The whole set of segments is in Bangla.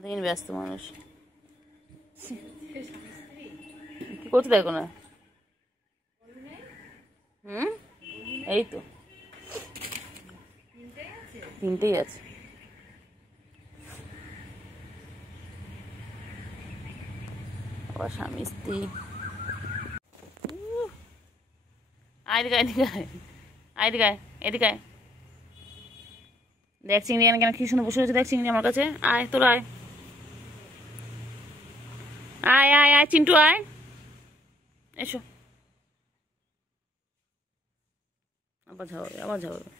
সারাদিন ব্যস্ত মানুষ। কি করতে দেখো না? এই তো তিনটেই আছে। আবার স্বামী স্ত্রী। এদিকে এদিকে দেখ চিংড়ি কেন কি সুন্দর বসে রয়েছে। দেখ চিংড়ি আমার কাছে। আয় তোর আয় আয় আয় আয় চিন্টু আয়, এসো। আবার ঝাপাবে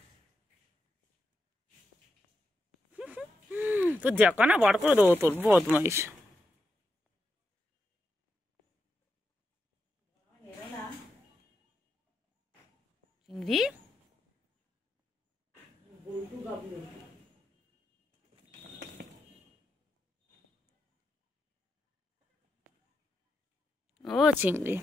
তোর দেখা না বার করে দেবো তোর বদমাইশ। চিংড়ি ও চিংড়ি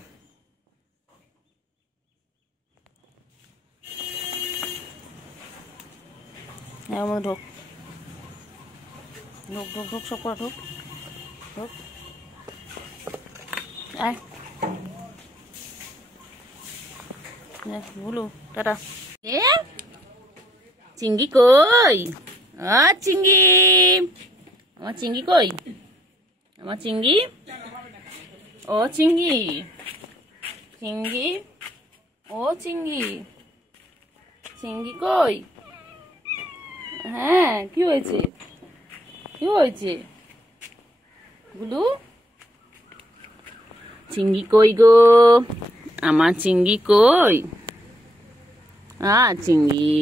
ঢোক ঢোক ঢোক ঢোক সব করা ঢোক ঢোক। আয় বলু টাটা। এ চিংড়ি কই? চিংড়ি আমার চিংড়ি কই? আমার চিংড়ি ও চিংড়ি চিংড়ি ও চিংড়ি চিংড়ি কই? হ্যাঁ কি হয়েছে? কি হয়েছে গুলু? চিংড়ি কই গো? আমার চিংড়ি কই? চিংড়ি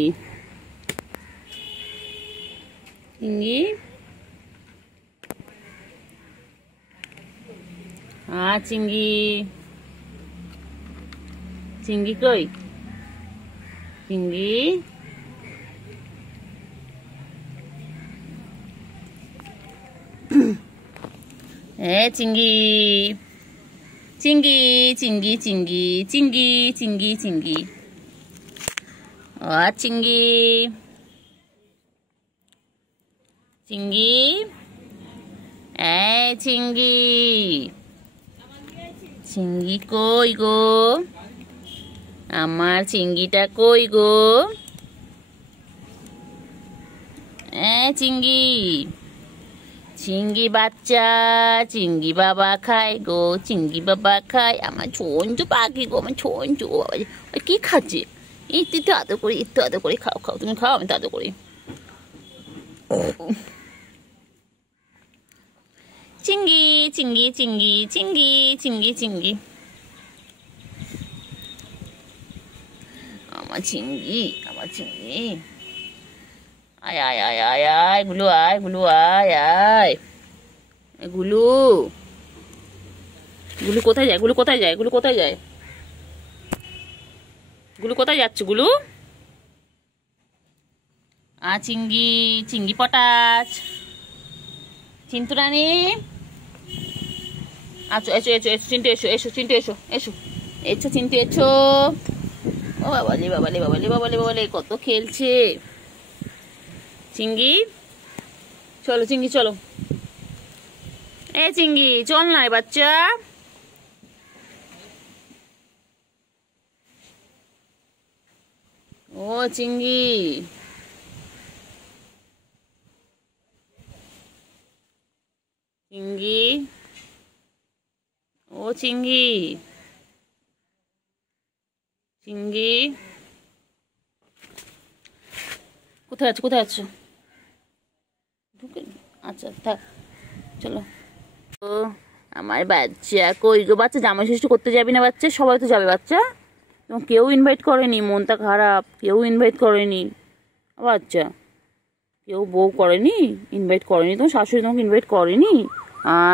চিংড়ি চিংড়ি চিংড়ি কই? চিংড়ি চিংড়ি চিংড়ি চিংড়ি চিংড়ি চিংড়ি চিংড়ি চিংড়ি চিংড়ি চিংড়ি চিংড়ি চিংড়ি কই গো? আমার চিংড়িটা কই গো? চিংড়ি চিংড়ি বাচ্চা চিংড়ি বাবা খায় গো, চিংড়ি বাবা খায়। আমার ছঞ্চু পাখি গো, আমার ছঞ্চু বাবা কি খাচ্ছে? একটু আদর করি, একটু আদর করি। খাও খাও, তুমি খাও, আমি তো আদর করি। চিংড়ি চিংড়ি চিংড়ি চিংড়ি চিংড়ি চিংড়ি আমার চিংড়ি আমার চিংড়ি। আয় আয় আয় আয় আয় গুলু আয় গুলু আয় আয় গুলু গুলু কোথায় যায়? গুলু কোথায় যায়? গুলু কোথায় যায়? গুলু কোথায় যাচ্ছে গুলু? চিংড়ি চিংড়ি পটাশ চিন্তু রানী আচ্ছা এসো এসো এসো চিন্টু এসো এসো চিন্টু এসো এসো এসো চিন্টু এসো। ও বাবালে বাবালে বাবালে বাবালে বাবালে কত খেলছে চিংড়ি। চলো চিংড়ি চলো। চিংড়ি চল না বাচ্চা। ও চিংড়ি চিংড়ি ও চিংড়ি চিংড়ি কোথায় আছো? কোথায় আছো? আচ্ছা থাক চলো। ও আমার বাচ্চা কই গো? বাচ্চা জামাই ষষ্ঠী করতে যাবি না? বাচ্চা সবাই তো যাবে। বাচ্চা তোমাকে কেউ ইনভাইট করেনি, মনটা খারাপ, কেউ ইনভাইট করেনি। বাচ্চা কেউ বউ করেনি, ইনভাইট করেনি, তোমার শাশুড়ি তোমাকে ইনভাইট করেনি?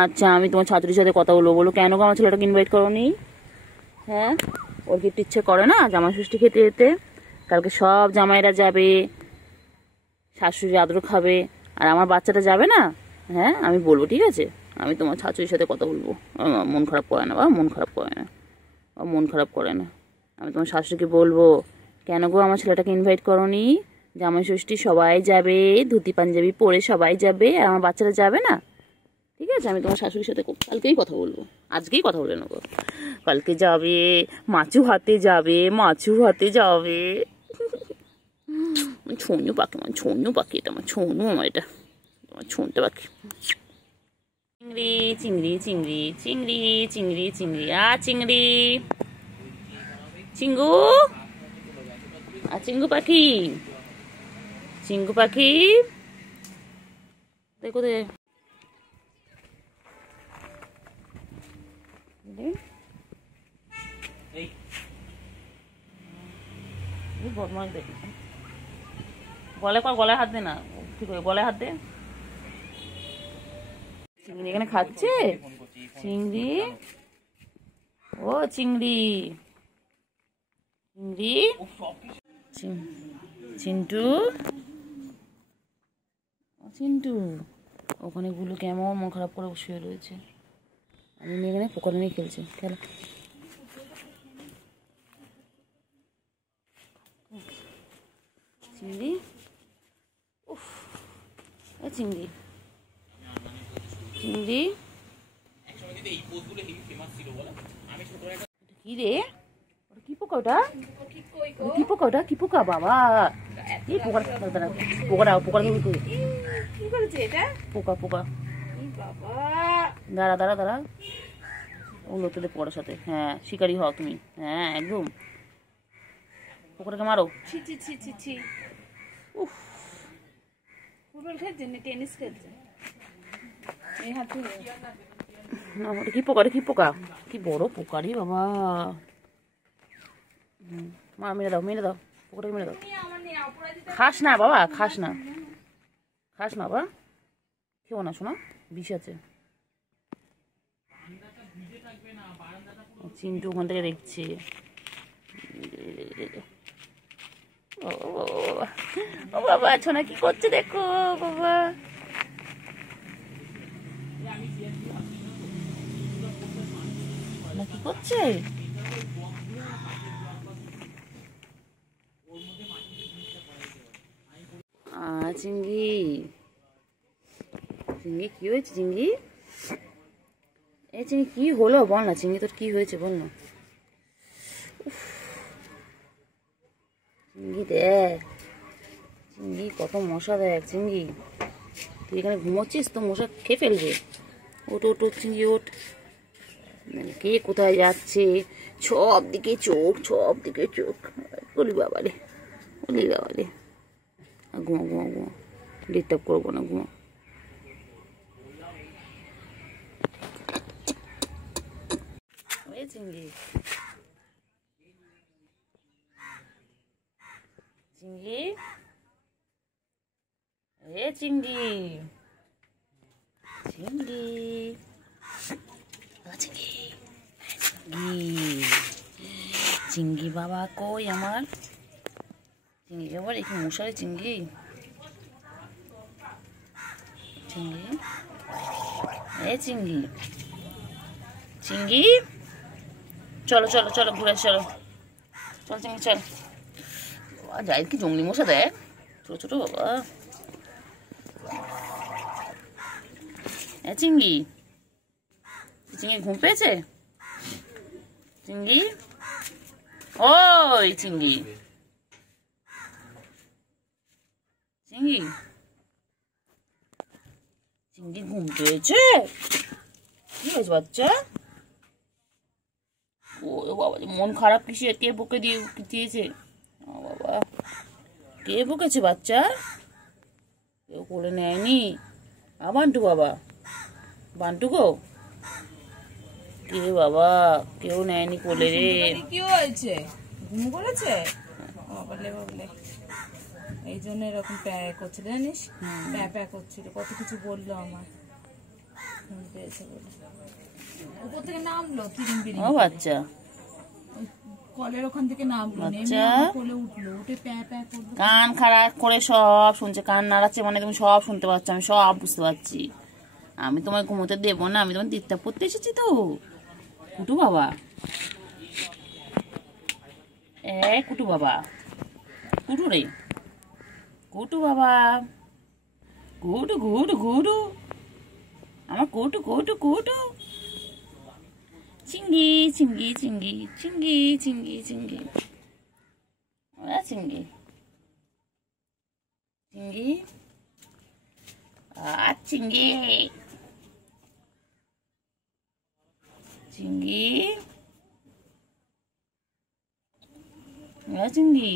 আচ্ছা আমি তোমার ছাত্রীর সাথে কথা বলবো। বলো কেন গো আমার ছেলেটাকে ইনভাইট করোনি? হ্যাঁ ওর কি একটু ইচ্ছে করে না জামাই ষষ্ঠী খেতে যেতে? কালকে সব জামাইরা যাবে, শাশুড়ি আদর খাবে, আর আমার বাচ্চাটা যাবে না? হ্যাঁ আমি বলবো, ঠিক আছে আমি তোমার শাশুড়ির সাথে কথা বলবো। মন খারাপ করে না বাবা, মন খারাপ করে না, মন খারাপ করে না। আমি তোমার শাশুড়িকে বলবো কেন গো আমার ছেলেটাকে ইনভাইট করোনি? জামাই ষষ্ঠী সবাই যাবে, ধুতি পাঞ্জাবি পরে সবাই যাবে, আর আমার বাচ্চারা যাবে না? ঠিক আছে, আমি তোমার শাশুড়ির সাথে কালকেই কথা বলবো, আজকেই কথা বলে নেবো। কালকে যাবে, মাছু হাতে যাবে, মাছু হাতে যাবে। ছনু পাখি, আমার ছনু পাখি, এটা আমার ছনু, আমার এটা তোমার ছনতে পাখি। চিংড়ি চিংড়ি চিংড়ি চিংড়ি চিংড়ি চিংড়ি চিংড়ি চিঙ্গু চিঙ্গু পাখি, চিঙ্গু পাখি দেখো দে। গলায় হাত দে না, ঠিক আছে গলায় হাত দে। চিংড়ি এখানে খাচ্ছে, চিংড়ি ও চিংড়ি, চিংড়ি চিন্টু, চিন্টু ওখানে গুলো কেমন মন খারাপ করে শুয়ে রয়েছে। আমি এখানে পোকা নিয়ে খেলছে, খেলা। চিংড়ি, উফ চিংড়ি, চিংড়ি কি রে, ওটা কি পোকা, ওটা কি পোকা, ওটা কি পোকা বাবা, কি পোকা, পোকাটা পোকা কি করেছে এটা, পোকা পোকা, দাঁড়া দাঁড়া দাঁড়া, ওগুলো তোদের পোকাটার সাথে, হ্যাঁ শিকারি হও তুমি, হ্যাঁ একদম পোকাটাকে মারো। উফ ফুটবল খেলছে না টেনিস খেলছে, এই হাত ধরে না, ওটা কি পোকা, কি পোকা, কি বড় পোকারি বাবা। মা মেরে দাও, মেরে দাও পোকাটাকে, মেরে দাও। খাস না বাবা, খাস না, খাস না বাবা, খেও না শোনা, বিষ আছে। চিন্টু ওখান থেকে দেখছে। ও বাবা ছোনা কি করছে দেখো বাবা, কি করছে, চিংড়ি, চিংড়ি কি হয়েছে, চিংড়ি এই চিংড়ি কি হলো বল না, চিংড়ি তোর কি হয়েছে বল না। চিংড়ি দেখ, চিংড়ি কত মশা দেখ, চিংড়ি তুই এখানে ঘুমোচ্ছিস তো মশা খেয়ে ফেলবে। ওট ওট চিংড়ি ওট, কে কোথায় যাচ্ছে, সব দিকে চোখ, সব দিকে চোখ, বলি বাবারে, বলি বাবারে, ঘুমো ঘুমো ঘুমো, ডিস্টার্ব করবো না, ঘুমো। চিংড়ি, চিংড়ি এ চিংড়ি, চিংড়ি চিংড়ি, চিংড়ি বাবা কই আমার চিংড়ি, আবার একটু মশারি, চিংড়ি, চিংড়ি এ চিংড়ি, চিংড়ি চলো চলো চলো ঘুরে চলো, চল চিংড়ি চল। যাই কি জঙ্গলি মশা দেখ, ছোট ছোট বাবা। চিংড়ি, চিংড়ি ঘুম পেয়েছে, চিংড়ি ওই চিংড়ি, চিংড়ি, চিংড়ি ঘুম পেয়েছে, কি হয়েছে বাচ্চা, ও বাবা মন খারাপ কিসে, কে বকে দিয়েছে বাবা, কে বকেছে বাচ্চা, কেউ কোলে নেয়নি, বান্টু বাবা, বান্টু গো, কে বাবা কেউ নেয়নি কোলে রে, কি হয়েছে ঘুম করেছে বলে বলে, এই জন্য এরকম প্যাক করছিল জানিস, প্যাক করছিল, কত কিছু বললো আমার, ঘুম পেয়েছে বলে উপর থেকে নামলো তিরিং, ও বাচ্চা কলের ওখান থেকে নামলো, কোলে উঠলো, উঠে প্যাক করলো, কান খারাপ করে সব শুনছে, কান নাড়াচ্ছে মানে তুমি সব শুনতে পাচ্ছ, আমি সব বুঝতে পারছি, আমি তোমায় ঘুমোতে দেবো না, আমি তোমার তীর্থা পড়তে এসেছি তো, কুটু বাবা, কুটু বাবা, কুটু রে, কুটু বাবা, ঘুটু ঘুটু ঘুটু, আমার কৌটু কৌটু কৌটু। চিংড়ি চিংড়ি চিংড়ি চিংড়ি চিংড়ি চিংড়ি চিংড়ি চিংড়ি চিংড়ি চিংড়ি চিংড়ি চিংড়ি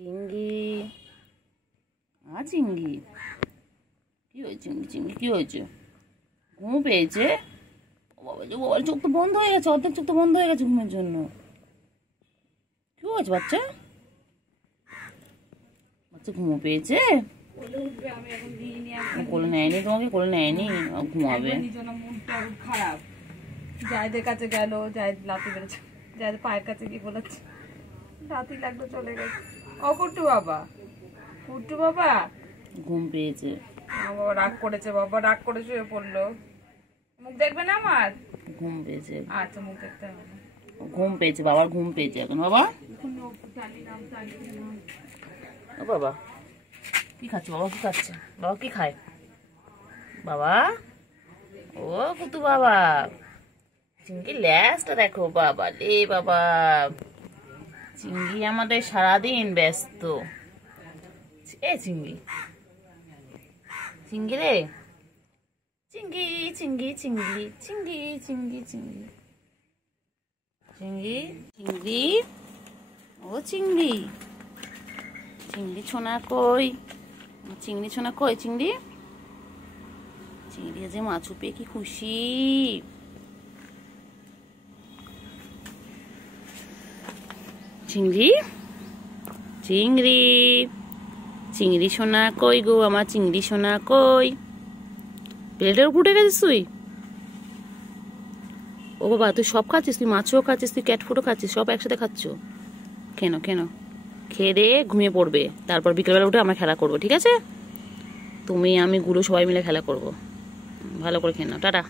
চিংড়ি চিংড়ি কি হয়েছে চিংড়ি চিংড়ি কি হয়েছে? ঘুম পেয়েছে? বাবা চোখ তো বন্ধ হয়ে গেছে, অর্ধেক চোখ তো বন্ধ হয়ে গেছে ঘুমের জন্য। কি হয়েছে বাচ্চা? বাচ্চা ঘুমো পেয়েছে? কোলে নেয়নি তোমাকে? কোলে নেয়নি? ঘুমাবে। খারাপ জায়দের কাছে গেল, জায়দ লাথি বেড়েছে, জায়দ পায়ের কাছে গিয়ে বলেছে লাথি লাগলো, চলে গেছে। ও কুট্টু বাবা, কুট্টু বাবা ঘুম পেয়েছে। বাবা রাগ করেছে, বাবা রাগ করে শুয়ে পড়লো। মুখ দেখবে না আমার? ঘুম পেয়েছে। আচ্ছা মুখ দেখতে হবে না। ঘুম পেয়েছে, বাবার ঘুম পেয়েছে এখন। বাবা ও বাবা কি খাচ্ছে? বাবা কি খাচ্ছে? বাবা কি খায়? বাবা ও কুতু বাবা, চিংড়ি ল্যাসটা দেখো বাবা রে বাবা। চিংড়ি আমাদের সারাদিন ব্যস্ত। এ চিংড়ি চিংড়ি রে, চিংড়ি চিংড়ি চিংড়ি চিংড়ি চিংড়ি চিংড়ি চিংড়ি চিংড়ি ও চিংড়ি, চিংড়ি ছোনা কই? চিংড়ি ছোনা কই? চিংড়ি চিংড়ি যে মাছ পেয়ে কি খুশি। চিংড়ি চিংড়ি চিংড়ি সোনা কই গো আমার? চিংড়ি সোনা কই? প্লেটের উপর উঠে গেছিস তুই? ও বাবা তুই সব খাচ্ছিস? তুই মাছও খাচ্ছিস, তুই ক্যাট ফুডও খাচ্ছিস, সব একসাথে খাচ্ছ কেন? কেন খেয়ে দিয়ে ঘুমিয়ে পড়বে, তারপর বিকেলবেলা উঠে আমরা খেলা করবো, ঠিক আছে? তুমি আমি গুলো সবাই মিলে খেলা করবো। ভালো করে খেয়ে নাও, টাটা।